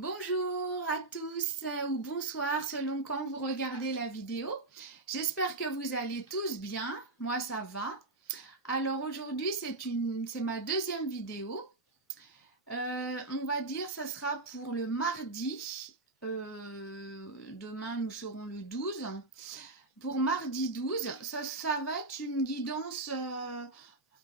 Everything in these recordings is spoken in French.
Bonjour à tous ou bonsoir selon quand vous regardez la vidéo. J'espère que vous allez tous bien. Moi ça va. Alors aujourd'hui c'est ma deuxième vidéo. On va dire ça sera pour le mardi. Demain nous serons le 12. Pour mardi 12, ça va être une guidance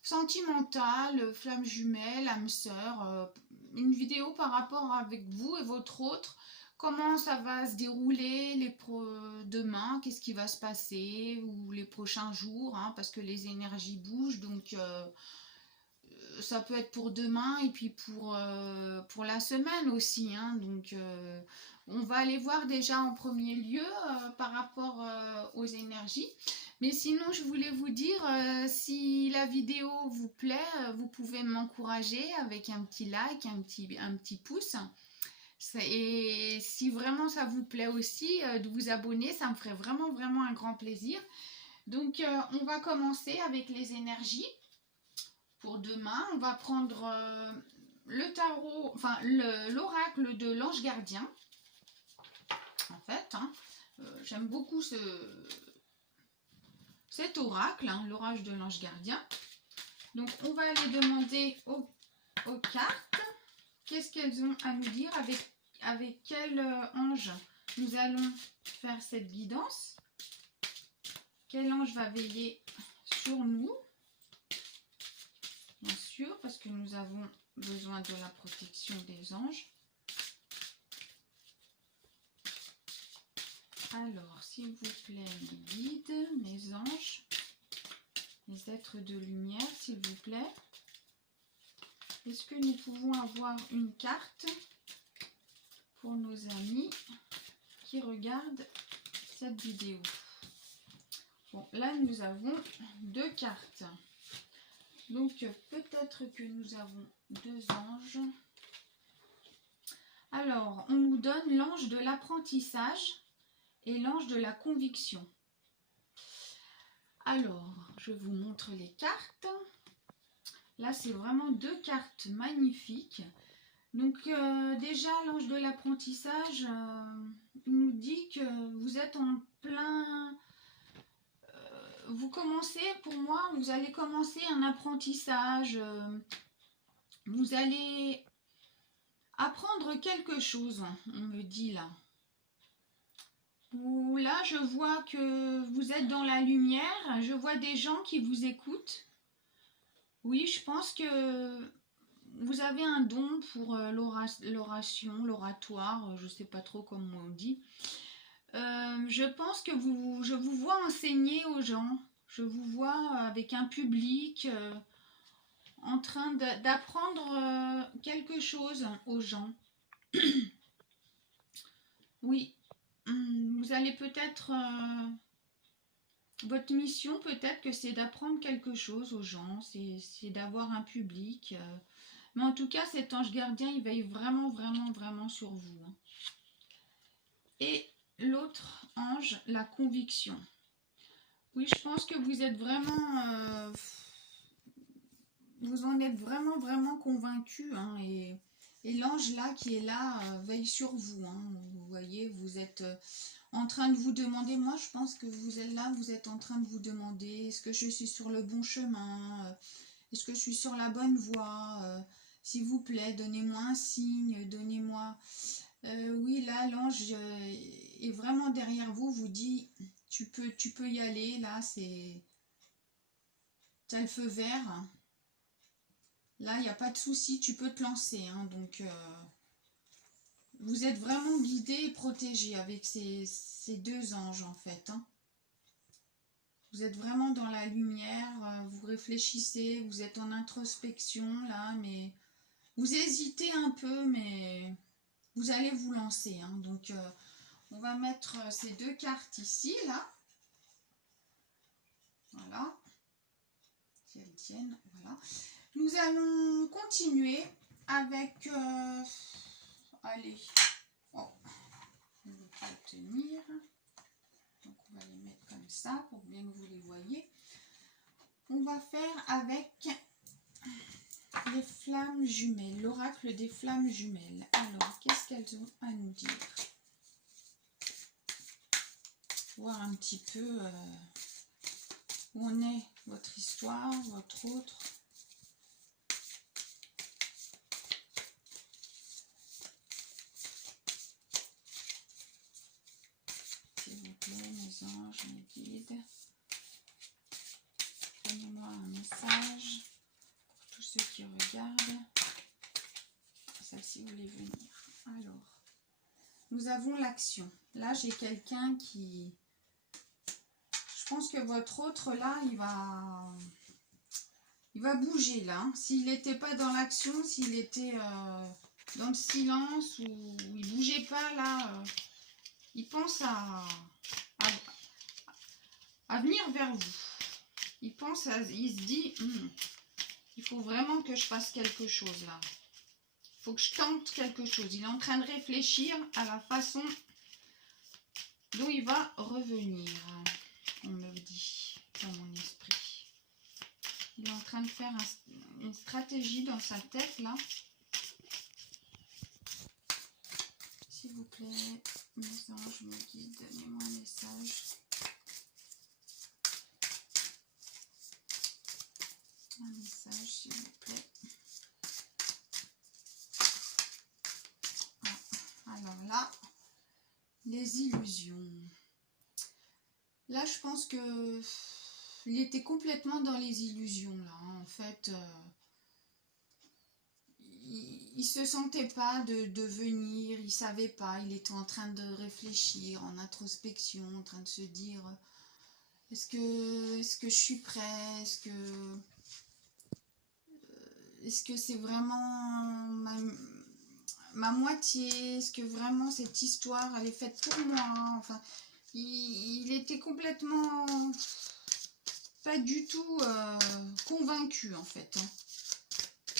sentimentale, flamme jumelle, âme sœur, une vidéo par rapport avec vous et votre autre, comment ça va se dérouler demain, qu'est-ce qui va se passer, ou les prochains jours, hein, parce que les énergies bougent, donc ça peut être pour demain et puis pour la semaine aussi, hein, donc on va aller voir déjà en premier lieu par rapport aux énergies. Mais sinon, je voulais vous dire, si la vidéo vous plaît, vous pouvez m'encourager avec un petit like, un petit pouce. Et si vraiment ça vous plaît aussi, de vous abonner, ça me ferait vraiment, vraiment un grand plaisir. Donc, on va commencer avec les énergies. Pour demain, on va prendre le tarot, enfin l'oracle de l'ange gardien. En fait, hein, j'aime beaucoup cet oracle, hein, l'orage de l'ange gardien. Donc on va aller demander aux cartes qu'est-ce qu'elles ont à nous dire, avec quel ange nous allons faire cette guidance, quel ange va veiller sur nous, bien sûr, parce que nous avons besoin de la protection des anges. Alors, s'il vous plaît, mes guides, mes anges, les êtres de lumière, s'il vous plaît. Est-ce que nous pouvons avoir une carte pour nos amis qui regardent cette vidéo? Bon, là, nous avons deux cartes. Donc, peut-être que nous avons deux anges. Alors, on nous donne l'ange de l'apprentissage et l'ange de la conviction. Alors, je vous montre les cartes. Là, c'est vraiment deux cartes magnifiques. Donc, déjà, l'ange de l'apprentissage nous dit que vous êtes en plein... vous commencez, pour moi, vous allez commencer un apprentissage. Vous allez apprendre quelque chose, on me dit là. Là, je vois que vous êtes dans la lumière. Je vois des gens qui vous écoutent. Oui, je pense que vous avez un don pour l'oration, l'oratoire. Je ne sais pas trop comment on dit. Je pense que je vous vois enseigner aux gens. Je vous vois avec un public en train d'apprendre quelque chose aux gens. Oui. Vous allez peut-être... votre mission, peut-être que c'est d'apprendre quelque chose aux gens, c'est d'avoir un public. Mais en tout cas, cet ange gardien, il veille vraiment, vraiment, vraiment sur vous. Hein. Et l'autre ange, la conviction. Oui, je pense que vous êtes vraiment... vous en êtes vraiment, vraiment convaincu. Hein, et l'ange là, qui est là, veille sur vous. Hein. Vous voyez, vous êtes... en train de vous demander, moi je pense que vous êtes là, vous êtes en train de vous demander, est-ce que je suis sur le bon chemin, est-ce que je suis sur la bonne voie, s'il vous plaît, donnez-moi un signe, donnez-moi... oui, là, l'ange est vraiment derrière vous, vous dit, tu peux y aller, là, t'as le feu vert, là, il n'y a pas de souci, tu peux te lancer, hein, donc... vous êtes vraiment guidé et protégé avec ces deux anges en fait. Hein. Vous êtes vraiment dans la lumière, vous réfléchissez, vous êtes en introspection là, mais vous hésitez un peu, mais vous allez vous lancer. Hein. Donc on va mettre ces deux cartes ici, là. Voilà. Si elles tiennent, voilà. Nous allons continuer avec... allez, oh, on ne veut pas le tenir, donc on va les mettre comme ça pour bien que vous les voyez. On va faire avec Les flammes jumelles, l'oracle des flammes jumelles. Alors, qu'est-ce qu'elles ont à nous dire? Voir un petit peu où en est votre histoire, votre autre. S'il vous plaît, mes anges, mes guides. Donnez-moi un message pour tous ceux qui regardent. Celle-ci voulait venir. Alors, nous avons l'action. Là, j'ai quelqu'un qui... Je pense que votre autre, là, il va bouger, là. Hein. S'il n'était pas dans l'action, s'il était dans le silence, ou il ne bougeait pas, là, il pense à venir vers vous. Il se dit, il faut vraiment que je fasse quelque chose, là. Il faut que je tente quelque chose. Il est en train de réfléchir à la façon dont il va revenir. On me le dit dans mon esprit. Il est en train de faire une stratégie dans sa tête, là. S'il vous plaît, mes anges, mes guides, donnez-moi un message. Un message, s'il vous plaît. Alors là, les illusions. Là, je pense que il était complètement dans les illusions, là. Hein. En fait, il se sentait pas de venir, il savait pas. Il était en train de réfléchir, en introspection, en train de se dire est-ce que je suis prêt? Est-ce que c'est vraiment ma moitié? Est-ce que vraiment cette histoire, elle est faite pour moi? Enfin, il était complètement pas du tout convaincu, en fait. Hein.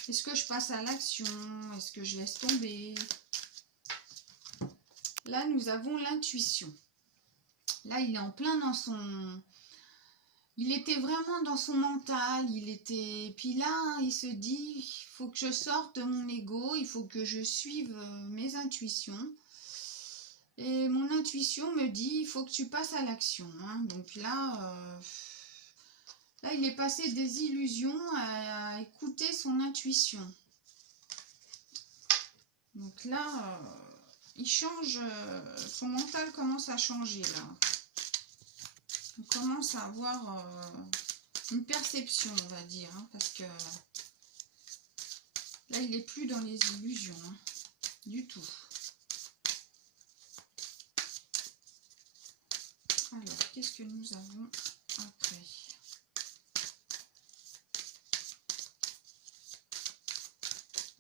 Est-ce que je passe à l'action? Est-ce que je laisse tomber? Là, nous avons l'intuition. Là, il est en plein dans son... Il était vraiment dans son mental, puis là, il se dit, il faut que je sorte de mon ego, il faut que je suive mes intuitions. Et mon intuition me dit, il faut que tu passes à l'action. Hein. Donc là, là, il est passé des illusions à écouter son intuition. Donc là, il change, son mental commence à changer là. On commence à avoir une perception, on va dire, hein, parce que là, il n'est plus dans les illusions, hein, du tout. Alors, qu'est-ce que nous avons après?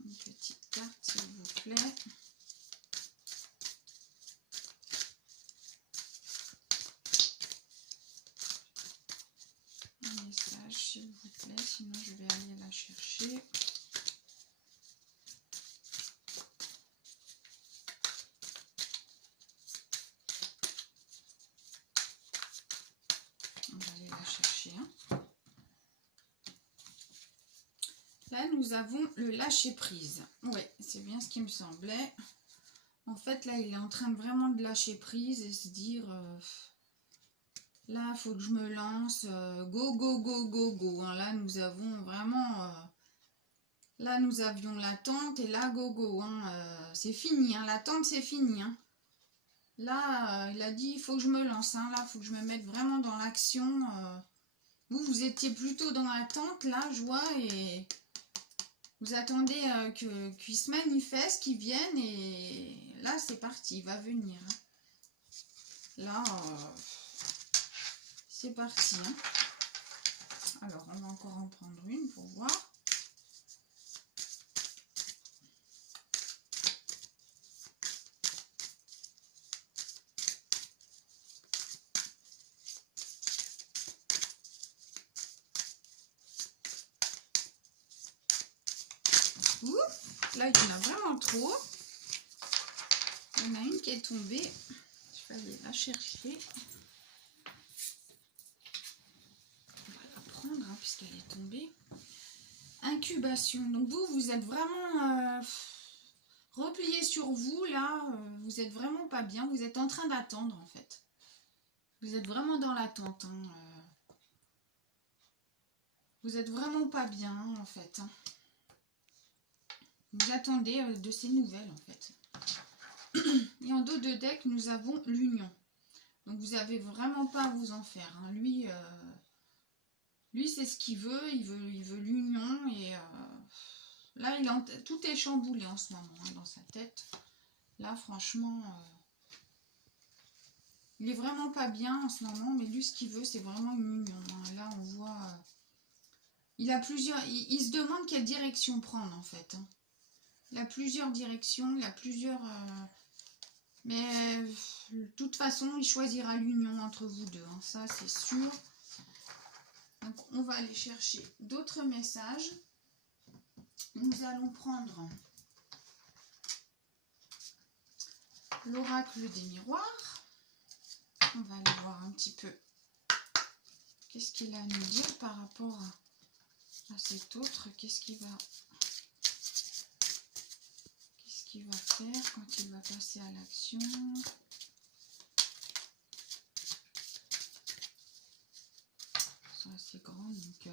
Une petite carte, s'il vous plaît. Un message, s'il vous plaît, sinon je vais aller la chercher. On va aller la chercher. Hein. Là, nous avons le lâcher-prise. Oui, c'est bien ce qui me semblait. En fait, là, il est en train de vraiment de lâcher prise et se dire... là, il faut que je me lance. Go, go, go, go, go. Hein. Là, nous avons vraiment... là, nous avions l'attente et là, go, go. Hein. C'est fini. Hein. L'attente, c'est fini. Hein. Là, il a dit, il faut que je me lance. Hein. Là, il faut que je me mette vraiment dans l'action. Vous étiez plutôt dans l'attente. Là, je vois et... Vous attendez qu'il se manifeste, qu'il vienne et là c'est parti, il va venir. Hein. Là, c'est parti. Hein. Alors, on va encore en prendre une pour voir. Ouf, là, il y en a vraiment trop. Il y en a une qui est tombée. Je vais aller la chercher. On va la prendre hein, puisqu'elle est tombée. incubation. Donc vous êtes vraiment replié sur vous, là. Vous êtes vraiment pas bien. Vous êtes en train d'attendre, en fait. Vous êtes vraiment dans l'attente. Hein. Vous êtes vraiment pas bien, en fait. Hein. Vous attendez de ces nouvelles, en fait. Et en dos de deck, nous avons l'union. Donc vous n'avez vraiment pas à vous en faire. Hein. Lui, c'est ce qu'il veut. Il veut l'union. Et là, tout est chamboulé en ce moment hein, dans sa tête. Là, franchement, il est vraiment pas bien en ce moment. Mais lui, ce qu'il veut, c'est vraiment une union. Hein. Là, on voit... il a plusieurs... Il se demande quelle direction prendre, en fait. Hein. Il a plusieurs directions. Il a plusieurs... mais de toute façon, il choisira l'union entre vous deux. Hein. Ça, c'est sûr. Donc, on va aller chercher d'autres messages. Nous allons prendre l'oracle des miroirs. On va aller voir un petit peu qu'est-ce qu'il a à nous dire par rapport à cet autre. Qu'est-ce qu'il va faire quand il va passer à l'action. C'est assez grand, donc...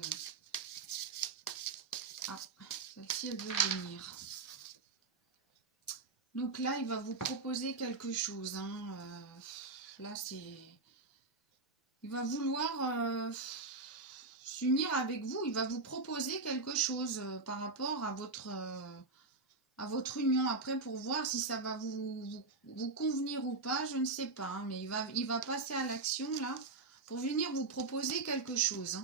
Ah, celle-ci, elle veut venir. Donc là, il va vous proposer quelque chose. Hein. Là, c'est... Il va vouloir s'unir avec vous. Il va vous proposer quelque chose par rapport à votre union. Après, pour voir si ça va vous convenir ou pas, je ne sais pas. Hein. Mais il va passer à l'action, là, pour venir vous proposer quelque chose. Hein.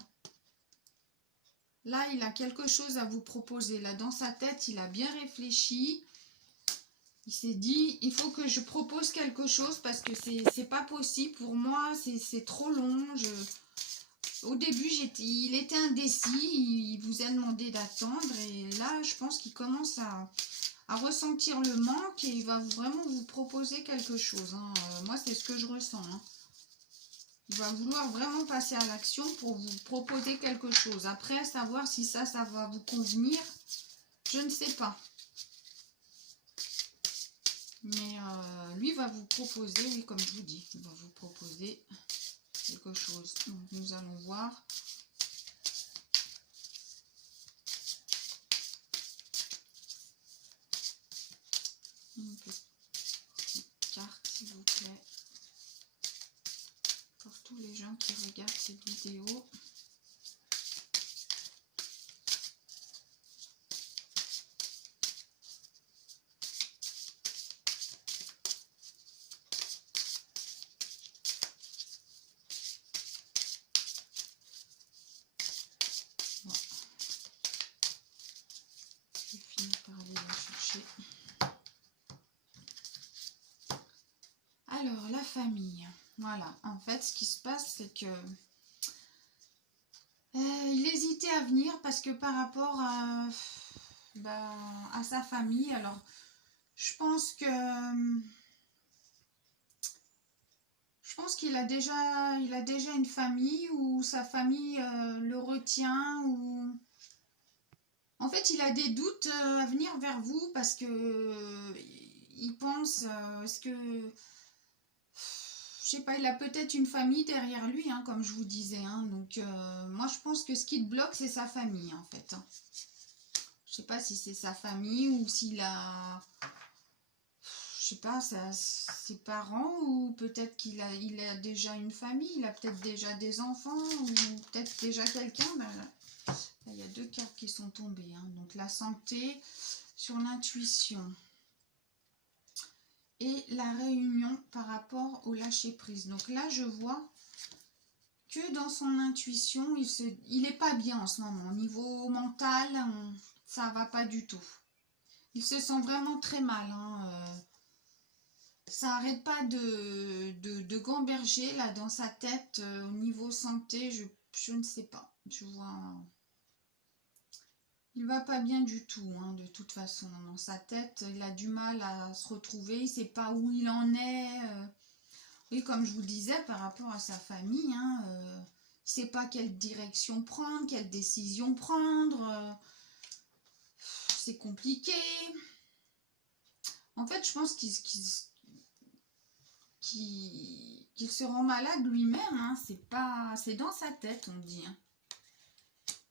Là, il a quelque chose à vous proposer. Là, dans sa tête, il a bien réfléchi. Il s'est dit, il faut que je propose quelque chose parce que c'est pas possible pour moi, c'est trop long. Au début, il était indécis, il vous a demandé d'attendre et là, je pense qu'il commence à ressentir le manque et il va vraiment vous proposer quelque chose. Hein. Moi, c'est ce que je ressens. Hein. Il va vouloir vraiment passer à l'action pour vous proposer quelque chose. Après, savoir si ça va vous convenir, je ne sais pas. Mais lui va vous proposer, oui, comme je vous dis, il va vous proposer quelque chose. Donc, nous allons voir. Une petite carte, s'il vous plaît. Pour tous les gens qui regardent cette vidéo. Alors, la famille. Voilà, en fait, ce qui se passe, c'est que il hésitait à venir parce que par rapport à sa famille, alors, je pense qu'il a déjà une famille ou sa famille le retient ou... En fait, il a des doutes à venir vers vous parce que il pense, est-ce que... Je sais pas, il a peut-être une famille derrière lui, hein, comme je vous disais. Hein, donc, moi, je pense que ce qui te bloque, c'est sa famille, en fait. Hein. Je sais pas si c'est sa famille ou s'il a... Je sais pas, ses parents ou peut-être qu'il a déjà une famille, il a peut-être déjà des enfants ou peut-être déjà quelqu'un. Ben, là, il y a deux cartes qui sont tombées. Hein, donc, la santé sur l'intuition. Et la réunion par rapport au lâcher-prise. Donc là, je vois que dans son intuition, il n'est pas bien en ce moment. Au niveau mental, ça va pas du tout. Il se sent vraiment très mal. Hein. Ça n'arrête pas de gamberger là dans sa tête. Au niveau santé, je ne sais pas. Je vois... Il va pas bien du tout, hein, de toute façon. Dans sa tête, il a du mal à se retrouver. Il ne sait pas où il en est. Oui, comme je vous disais, par rapport à sa famille, hein, il ne sait pas quelle direction prendre, quelle décision prendre. c'est compliqué. En fait, je pense qu'il se rend malade lui-même. Hein. C'est dans sa tête, on dit. Hein.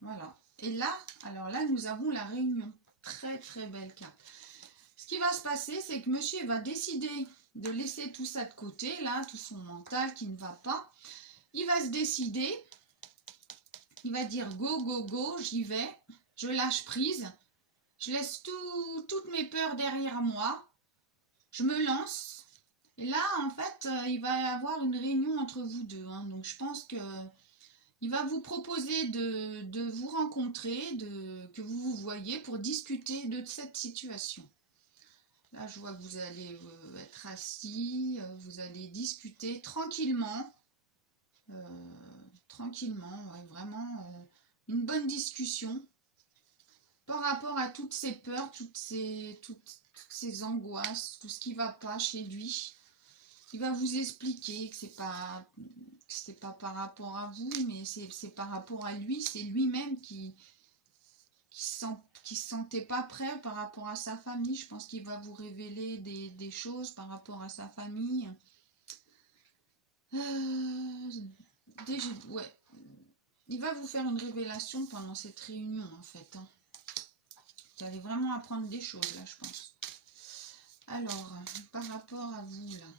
Voilà. Et là, alors là, nous avons la réunion. Très, très belle carte. Ce qui va se passer, c'est que monsieur va décider de laisser tout ça de côté, là, tout son mental qui ne va pas. Il va se décider. Il va dire go, go, go, j'y vais. Je lâche prise. Je laisse toutes mes peurs derrière moi. Je me lance. Et là, en fait, il va y avoir une réunion entre vous deux. Hein. Donc, je pense que il va vous proposer de vous rencontrer, que vous vous voyez pour discuter de cette situation. Là, je vois que vous allez être assis, vous allez discuter tranquillement. Tranquillement, ouais, vraiment une bonne discussion par rapport à toutes ces peurs, toutes ces angoisses, tout ce qui ne va pas chez lui. Il va vous expliquer que c'est pas par rapport à vous, mais c'est par rapport à lui, c'est lui-même qui se sentait pas prêt par rapport à sa famille. Je pense qu'il va vous révéler des choses par rapport à sa famille. Ouais. Il va vous faire une révélation pendant cette réunion, en fait. Hein. Vous allez vraiment apprendre des choses, là, je pense. Alors, par rapport à vous, là,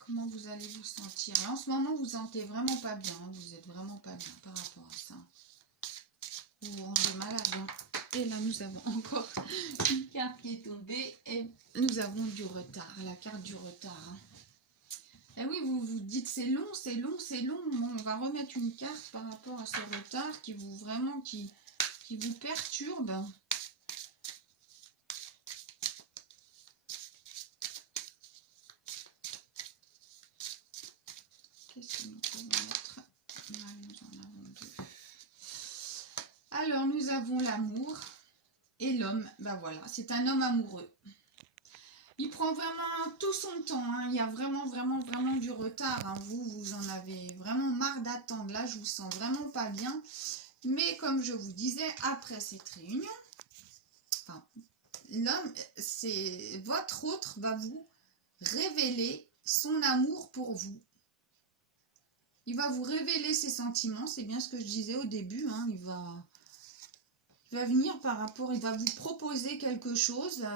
comment vous allez vous sentir? Et en ce moment, vous ne vous sentez vraiment pas bien. Hein. Vous n'êtes vraiment pas bien par rapport à ça. Vous vous rendez malade. Hein. Et là, nous avons encore une carte qui est tombée. Et nous avons du retard. La carte du retard. Hein. Et oui, vous vous dites c'est long, c'est long, c'est long. Bon, on va remettre une carte par rapport à ce retard qui vous perturbe. Qu'est-ce que nous pouvons mettre? Là, nous en avons deux. Alors, nous avons l'amour et l'homme. Ben voilà, c'est un homme amoureux. Il prend vraiment tout son temps. Hein. Il y a vraiment, vraiment, vraiment du retard. Hein. Vous en avez vraiment marre d'attendre. Là, je vous sens vraiment pas bien. Mais comme je vous disais, après cette réunion, enfin, l'homme, c'est votre autre va vous révéler son amour pour vous. Il va vous révéler ses sentiments. C'est bien ce que je disais au début. Hein. Il va venir par rapport, il va vous proposer quelque chose.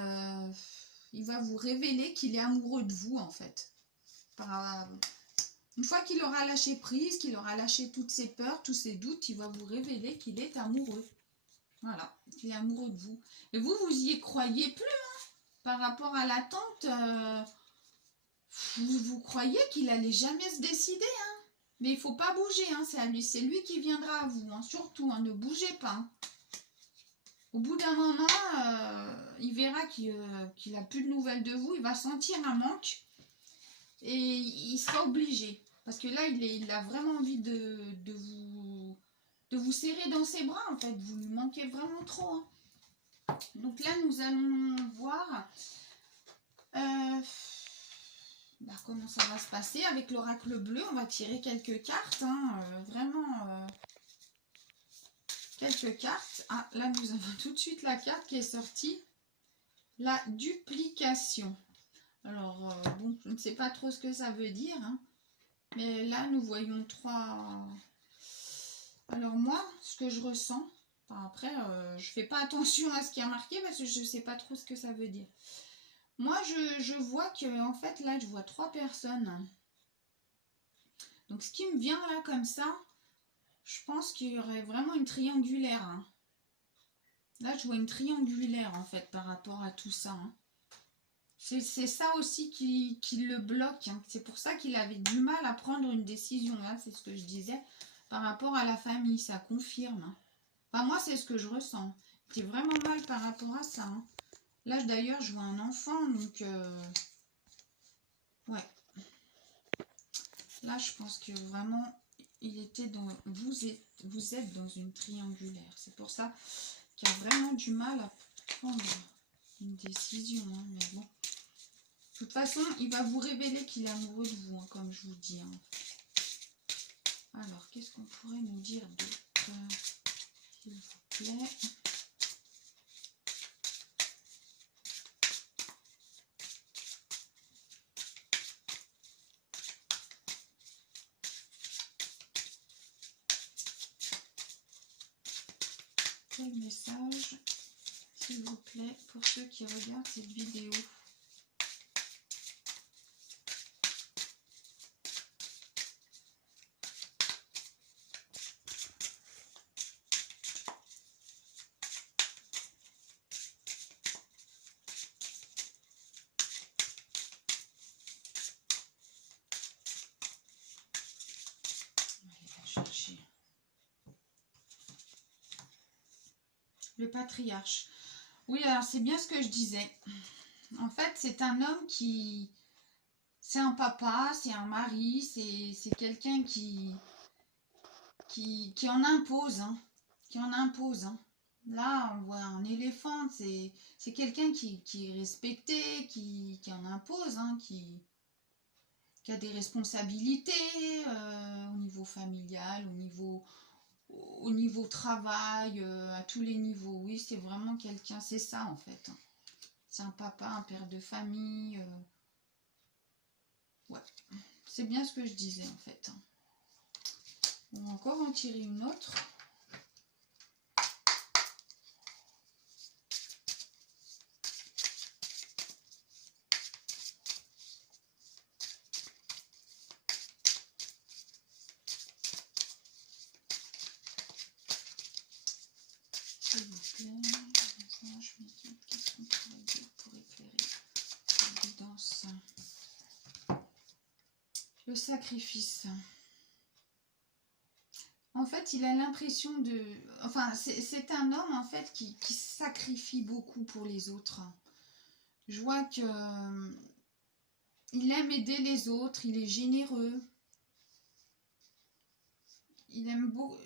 Il va vous révéler qu'il est amoureux de vous, en fait. Une fois qu'il aura lâché prise, qu'il aura lâché toutes ses peurs, tous ses doutes, il va vous révéler qu'il est amoureux. Voilà, qu'il est amoureux de vous. Et vous y croyez plus, hein, par rapport à l'attente. Vous croyez qu'il allait jamais se décider, hein. Mais il ne faut pas bouger, hein, c'est lui qui viendra à vous, hein, surtout, hein, ne bougez pas. Hein. Au bout d'un moment, il verra qu'il n'a plus de nouvelles de vous, il va sentir un manque et il sera obligé. Parce que là, il a vraiment envie de vous serrer dans ses bras, en fait. Vous lui manquez vraiment trop. Hein. Donc là, nous allons voir comment ça va se passer. Avec l'oracle bleu, on va tirer quelques cartes. Hein, vraiment... quelques cartes. Ah, là, nous avons tout de suite la carte qui est sortie. La duplication. Alors, bon, je ne sais pas trop ce que ça veut dire. Hein, mais là, nous voyons trois... Alors, moi, ce que je ressens... Enfin, après, je ne fais pas attention à ce qui a marqué parce que je ne sais pas trop ce que ça veut dire. Moi, je vois que, en fait, là, je vois trois personnes. Donc, ce qui me vient là, comme ça... Je pense qu'il y aurait vraiment une triangulaire. Hein. Là, je vois une triangulaire, en fait, par rapport à tout ça. Hein. C'est ça aussi qui le bloque. Hein. C'est pour ça qu'il avait du mal à prendre une décision. Là, c'est ce que je disais. Par rapport à la famille, ça confirme. Hein. Enfin, moi, c'est ce que je ressens. J'ai vraiment mal par rapport à ça. Hein. Là, d'ailleurs, je vois un enfant, donc... ouais. Là, je pense que vraiment... Il était dans, vous êtes dans une triangulaire. C'est pour ça qu'il a vraiment du mal à prendre une décision. Hein, mais bon. De toute façon, il va vous révéler qu'il est amoureux de vous, hein, comme je vous dis. Hein. Alors, qu'est-ce qu'on pourrait nous dire d'autre? s'il vous plaît. Quel message, s'il vous plaît, pour ceux qui regardent cette vidéo? Chercher. Le patriarche. Oui, alors c'est bien ce que je disais. En fait, c'est un homme qui... C'est un papa, c'est un mari, c'est quelqu'un qui en impose. Hein, qui en impose. Hein. Là, on voit un éléphant, c'est quelqu'un qui est respecté, qui en impose, hein, qui a des responsabilités au niveau familial, au niveau travail, à tous les niveaux. Oui, c'est vraiment quelqu'un, c'est ça en fait. C'est un papa, un père de famille. Ouais, c'est bien ce que je disais en fait. On va encore en tirer une autre. S'il vous plaît, je me dis qu'est-ce qu'on pourrait dire pour éclairer l'évidence. Le sacrifice. En fait, il a l'impression de... Enfin, c'est un homme, en fait, qui sacrifie beaucoup pour les autres. Je vois que... il aime aider les autres, il est généreux. Il aime beaucoup...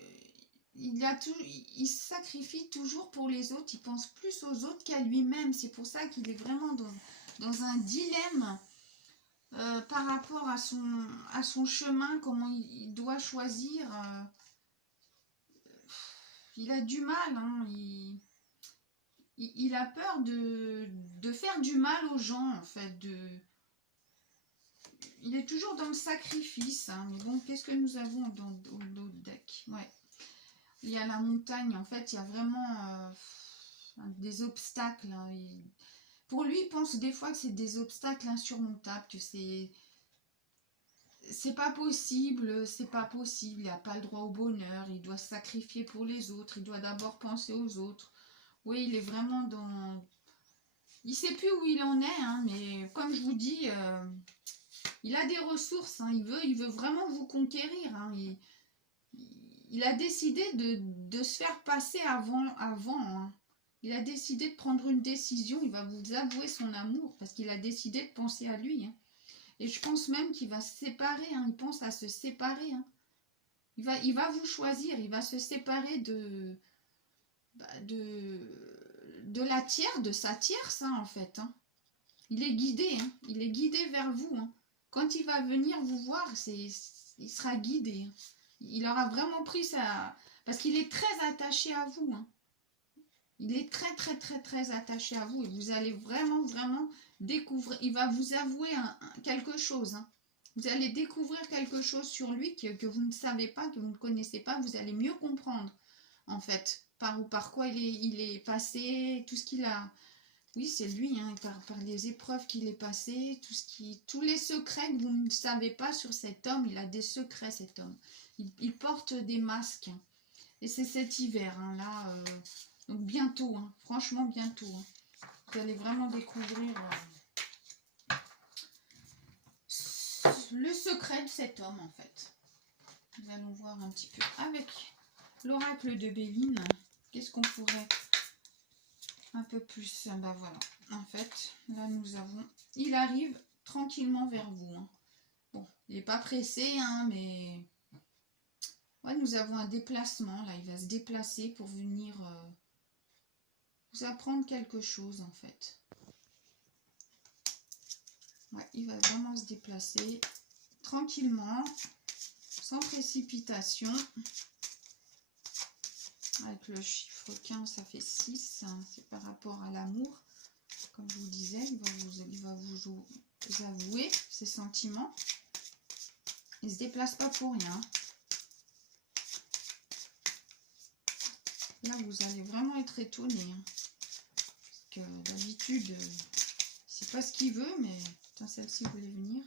Il sacrifie toujours pour les autres, il pense plus aux autres qu'à lui-même. C'est pour ça qu'il est vraiment dans un dilemme par rapport à son chemin, comment il doit choisir. Il a du mal, hein, il a peur de faire du mal aux gens, en fait. Il est toujours dans le sacrifice. Hein, mais bon, qu'est-ce que nous avons dans l'autre deck? Ouais. Il y a la montagne, en fait, il y a vraiment des obstacles. Hein, pour lui, il pense des fois que c'est des obstacles insurmontables, que c'est pas possible, c'est pas possible, il n'a pas le droit au bonheur, il doit se sacrifier pour les autres, il doit d'abord penser aux autres. Oui, il est vraiment dans... Il sait plus où il en est, hein, mais comme je vous dis, il a des ressources, hein, il veut vraiment vous conquérir. Hein, il a décidé de se faire passer avant. Hein. Il a décidé de prendre une décision, il va vous avouer son amour, parce qu'il a décidé de penser à lui. Hein. Et je pense même qu'il va se séparer, hein, il pense à se séparer. Hein. Il va vous choisir, il va se séparer de la tierce, de sa tierce, hein, en fait. Hein. Il est guidé, hein, il est guidé vers vous. Hein. Quand il va venir vous voir, il sera guidé. Hein. Il aura vraiment pris ça, parce qu'il est très attaché à vous. Hein. Il est très attaché à vous et vous allez vraiment découvrir, il va vous avouer quelque chose. Hein. Vous allez découvrir quelque chose sur lui que vous ne savez pas, que vous ne connaissez pas, vous allez mieux comprendre en fait, par quoi il est passé, tout ce qu'il a. Oui, c'est lui, hein, par les épreuves qu'il est passé, tous les secrets que vous ne savez pas sur cet homme, il a des secrets cet homme. Il porte des masques. Hein. Et c'est cet hiver, hein, là... Donc bientôt, hein, franchement bientôt. Hein. Vous allez vraiment découvrir le secret de cet homme en fait. Nous allons voir un petit peu avec l'oracle de Béline. Qu'est-ce qu'on pourrait un peu plus... Ben voilà, en fait, là nous avons... Il arrive tranquillement vers vous. Hein. Bon, il n'est pas pressé, hein, mais... Ouais, nous avons un déplacement, là, il va se déplacer pour venir... vous apprendre quelque chose en fait. Ouais, il va vraiment se déplacer tranquillement, sans précipitation. Avec le chiffre 15, ça fait 6. C'est par rapport à l'amour. Comme je vous disais, il va vous avouer ses sentiments. Il ne se déplace pas pour rien. Là, vous allez vraiment être étonné. Parce que d'habitude, c'est pas ce qu'il veut, mais putain, celle-ci voulait venir.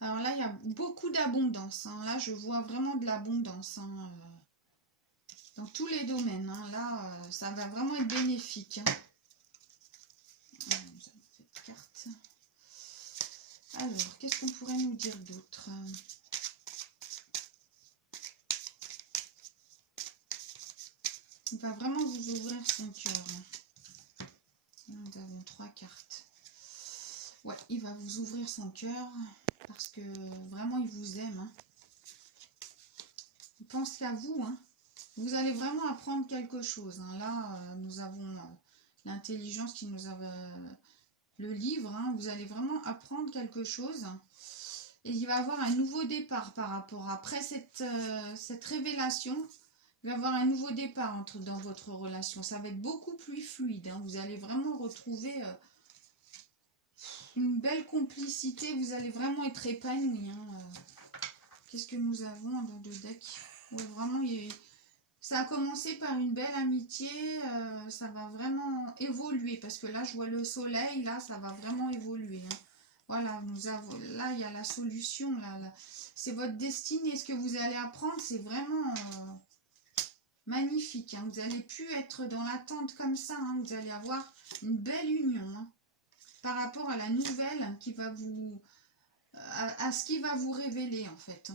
Alors là, il y a beaucoup d'abondance. Là, je vois vraiment de l'abondance. Dans tous les domaines. Là, ça va vraiment être bénéfique. Cette carte. Alors, qu'est-ce qu'on pourrait nous dire d'autre? Il va vraiment vous ouvrir son cœur. Nous avons 3 cartes. Ouais, il va vous ouvrir son cœur parce que vraiment, il vous aime. Il pense qu'à vous. Vous allez vraiment apprendre quelque chose. Là, nous avons l'intelligence qui nous a... le livre, vous allez vraiment apprendre quelque chose. Et il va y avoir un nouveau départ par rapport... Après cette révélation, il va y avoir un nouveau départ dans votre relation. Ça va être beaucoup plus fluide. Vous allez vraiment retrouver une belle complicité. Vous allez vraiment être épanoui. Qu'est-ce que nous avons dans le deck? Ouais, vraiment, ça a commencé par une belle amitié. Ça va vraiment évoluer. Parce que là, je vois le soleil. Là, ça va vraiment évoluer. Voilà, là, il y a la solution. Là. C'est votre destinée. Ce que vous allez apprendre, c'est vraiment... magnifique, vous allez plus être dans l'attente comme ça, vous allez avoir une belle union par rapport à la nouvelle qui va vous, à ce qui va vous révéler en fait.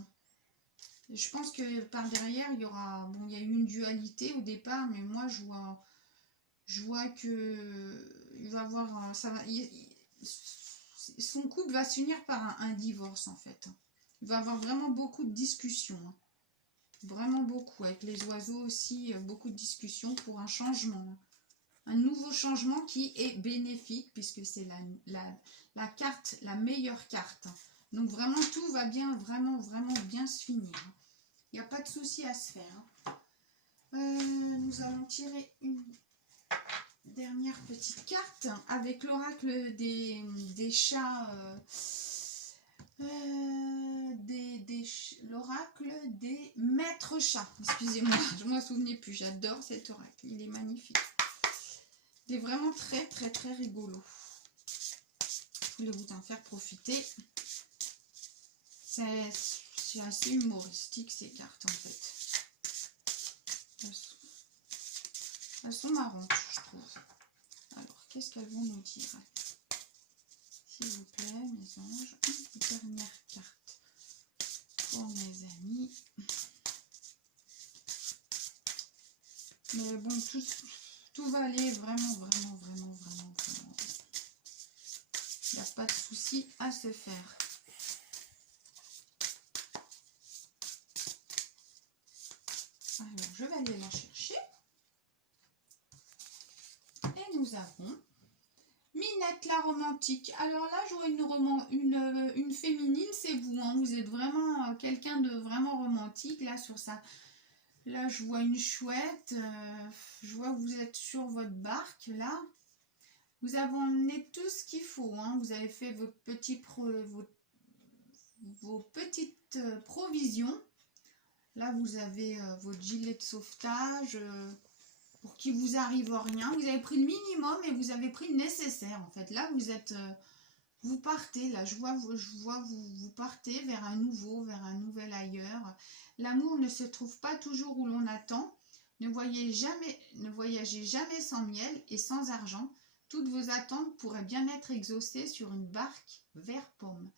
Je pense que par derrière il y aura, bon, il y a eu une dualité au départ, mais moi je vois que il va avoir, ça va, son couple va s'unir par un divorce en fait. Il va avoir vraiment beaucoup de discussions. Vraiment beaucoup, avec les oiseaux aussi, beaucoup de discussions pour un changement. Un nouveau changement qui est bénéfique, puisque c'est la carte, la meilleure carte. Donc vraiment, tout va bien, vraiment bien se finir. Il n'y a pas de souci à se faire. Nous allons tirer une dernière petite carte avec l'oracle des chats... l'oracle des maîtres chats. Excusez-moi, je ne m'en souvenais plus. J'adore cet oracle. Il est magnifique. Il est vraiment très rigolo. Je vais vous en faire profiter. C'est assez humoristique ces cartes en fait. Elles sont marrantes, je trouve. Alors, qu'est-ce qu'elles vont nous dire? S'il vous plaît, mes anges. Une dernière carte pour mes amis. Mais bon, tout va aller vraiment. Il n'y a pas de souci à se faire. Alors, je vais aller la chercher. Et nous avons Minette la romantique. Alors là, je vois une féminine, c'est vous. Vous êtes vraiment quelqu'un de vraiment romantique. Là, sur ça. Là, je vois une chouette. Je vois que vous êtes sur votre barque, là. Vous avez emmené tout ce qu'il faut. Vous avez fait vos petites provisions. Là, vous avez votre gilet de sauvetage pour qu'il vous arrive rien. Vous avez pris le minimum et vous avez pris le nécessaire, en fait. Là, vous partez. Là, je vois vous partez vers un nouvel ailleurs. L'amour ne se trouve pas toujours où l'on attend. Ne voyagez jamais sans miel et sans argent. Toutes vos attentes pourraient bien être exaucées sur une barque vert pomme.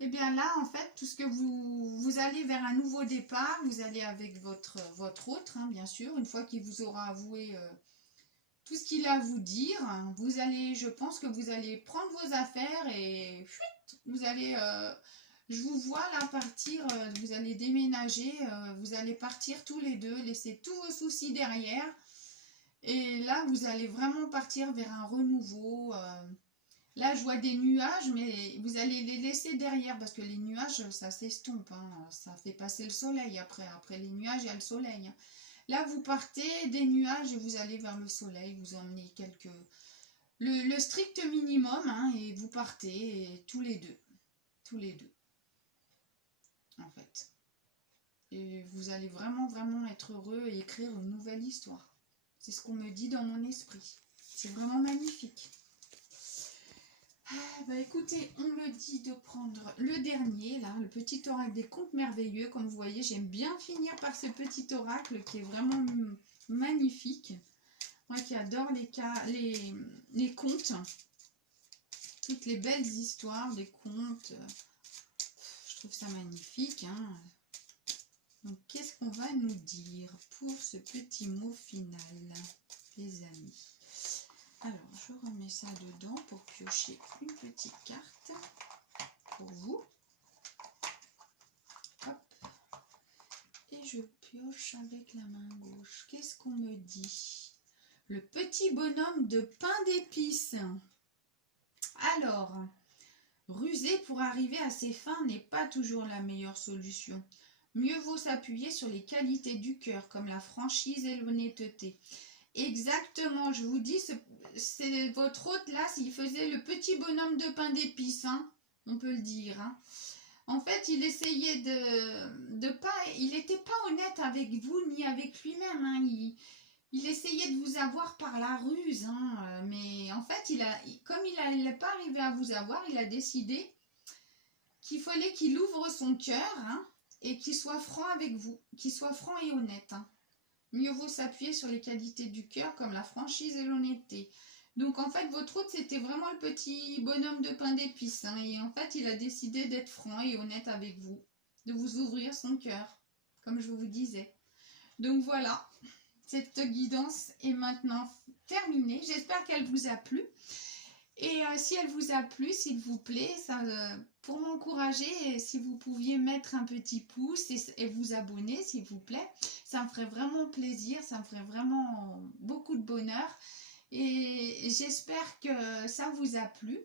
Et bien là, en fait, tout ce que vous allez vers un nouveau départ, vous allez avec votre autre, bien sûr, une fois qu'il vous aura avoué tout ce qu'il a à vous dire, vous allez, je pense que vous allez prendre vos affaires et vous allez, je vous vois là partir, vous allez déménager, vous allez partir tous les deux, laisser tous vos soucis derrière. Et là, vous allez vraiment partir vers un renouveau. Là, je vois des nuages, mais vous allez les laisser derrière parce que les nuages, ça s'estompe. Ça fait passer le soleil après. Après les nuages, il y a le soleil. Là, vous partez des nuages et vous allez vers le soleil, vous emmenez le strict minimum, hein, et vous partez tous les deux, en fait. Et vous allez vraiment, vraiment être heureux et écrire une nouvelle histoire. C'est ce qu'on me dit dans mon esprit. C'est vraiment magnifique. Ah, bah écoutez, on me dit de prendre le dernier, là, le petit oracle des contes merveilleux. Comme vous voyez, j'aime bien finir par ce petit oracle qui est vraiment magnifique. Moi qui adore les contes, toutes les belles histoires des contes, je trouve ça magnifique, hein. Donc, qu'est-ce qu'on va nous dire pour ce petit mot final, les amis? Alors, je remets ça dedans pour piocher une petite carte pour vous. Hop. Et je pioche avec la main gauche. Qu'est-ce qu'on me dit? Le petit bonhomme de pain d'épices. Alors, ruser pour arriver à ses fins n'est pas toujours la meilleure solution. Mieux vaut s'appuyer sur les qualités du cœur, comme la franchise et l'honnêteté. Exactement, je vous dis, c'est votre hôte là, s'il faisait le petit bonhomme de pain d'épices, hein, on peut le dire. Hein. En fait, il essayait il n'était pas honnête avec vous ni avec lui-même. Hein. Il essayait de vous avoir par la ruse, hein, mais en fait, comme il n'est pas arrivé à vous avoir, il a décidé qu'il fallait qu'il ouvre son cœur, hein, et qu'il soit franc avec vous, qu'il soit franc et honnête. Hein. Mieux vaut s'appuyer sur les qualités du cœur comme la franchise et l'honnêteté. Donc en fait, votre hôte, c'était vraiment le petit bonhomme de pain d'épices. Hein, et en fait, il a décidé d'être franc et honnête avec vous, de vous ouvrir son cœur, comme je vous disais. Donc voilà, cette guidance est maintenant terminée. J'espère qu'elle vous a plu. Et si elle vous a plu, s'il vous plaît, ça, pour m'encourager, si vous pouviez mettre un petit pouce et vous abonner, s'il vous plaît, ça me ferait vraiment plaisir, ça me ferait vraiment beaucoup de bonheur. Et j'espère que ça vous a plu.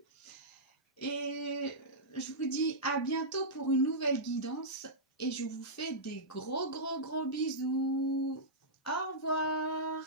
Et je vous dis à bientôt pour une nouvelle guidance. Et je vous fais des gros bisous. Au revoir.